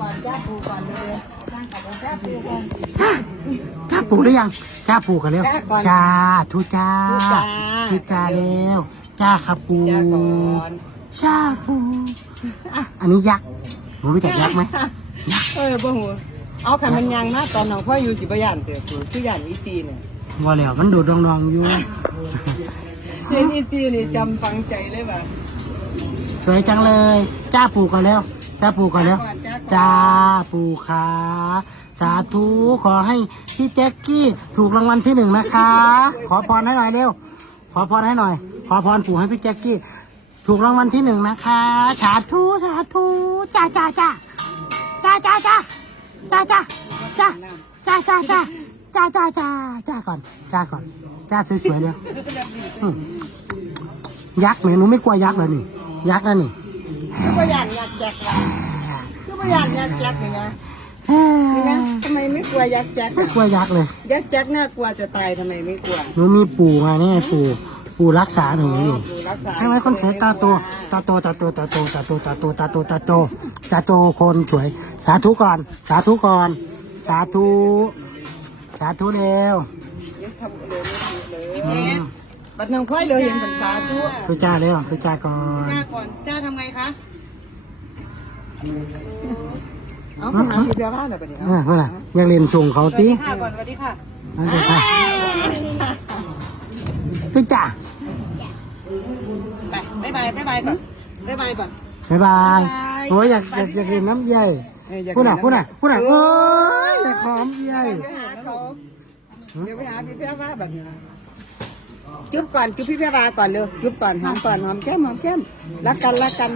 ก่อนจ้าปูก่อนเลยจ้าก่อนจ้าปูก่อนจ้าจ้าปูหรือยังจ้าปูกันแล้วจ้าก่อนจ้าทุจ้าทุจ้าทุจ้าแล้วจ้าครับปูจ้าก่อนจ้าปูอะอันนี้ยักษ์หนูรู้จักยักษ์ไหมเออบ่หูเอาขันมันยังนะตอนน้องพ่ออยู่สิบย่านเตียวปูคือย่านอีซีเนี่ยว่าแล้วมันดูดองๆอยู่เห็นอีซีนี่จำฟังใจเลยว่ะสวยจังเลย จ้าปูกันแล้ว จ้าปูกันแล้วจ้าปูขาสาธุขอให้พี่แจ็คกี้ถูกรางวัลที่หนึ่งนะคะ ขอพรให้หน่อยเร็ว ขอพรให้หน่อย ขอพรปู่ให้พี่แจ็คกี้ถูกรางวัลที่หนึ่งนะคะสาธุสาธุจ้าจ้าจ้าจ้าจ้าจ้าจ้าจ้าจ้าจ้าจ้าจ้าจ้าจ้าจ้าจ้าก่อนจ้าก่อนจ้าสวยๆเร็วยักษ์เนี่ยหนูไม่กลัวยักษ์เลยนี่ยักษ์นะนี่ คือบ่ย่านยักษ์แจ็คว่ะคือบ่ย่านยักษ์แจ็คนี่นะเฮ้นี่ยนะทำไมไม่กลัวยักษ์แจ็คไม่อะกลัวยักษ์เลยยักษ์แจ็คน่ากลัวจะตายทำไมไม่กลัวหนูมีปู่ไงนี่ไงปู่ปู่รักษาหนูอยู่รักษาทำไมคนสวยตาโตตาโตตาโตตาโตตาโตตาโตตาโตตาโตตาโตคนสวย สาธุก่อน สาธุก่อน สาธุ สาธุเร็ว ยังทำเลยไม่ทำเลยอืม บัดน้องพ่อยเลยเห็นภาษาทุสุจ้าเร็วสุจ้าก่อนจ้าก่อนจ้าทำไงคะเอาไปหาพี่เบียร์บ้านหน่อยไปดิเออเพื่อนอยากเรียนส่งเขาสวัสตีดีค่ะก่อนสวัสดีค่ะนั่นสิค่ะสุจ้าไปบ๊ายบายบ๊ายบายก่อนบ๊ายบายก่อน บ๊ายบายบ๊ายบายโอ้ยอยากอยากอยากเรียนน้ำเย่ยเอ้ยอยากพูดน่ะเรียนพูดน่ะน้ำพูดน่ะเอโอ้อยอยากหอมเย่ยเดี๋ยวไปหาเขาเดี๋ยวไปหาพี่เบียร์บ้านแบบนี้ จุ๊บก่อนจุ๊บพี่เบียร์บ้าก่อนเร็วจุ๊บก่อนหอมก่อนหอมแก้มหอมแก้มรักกันรักกัน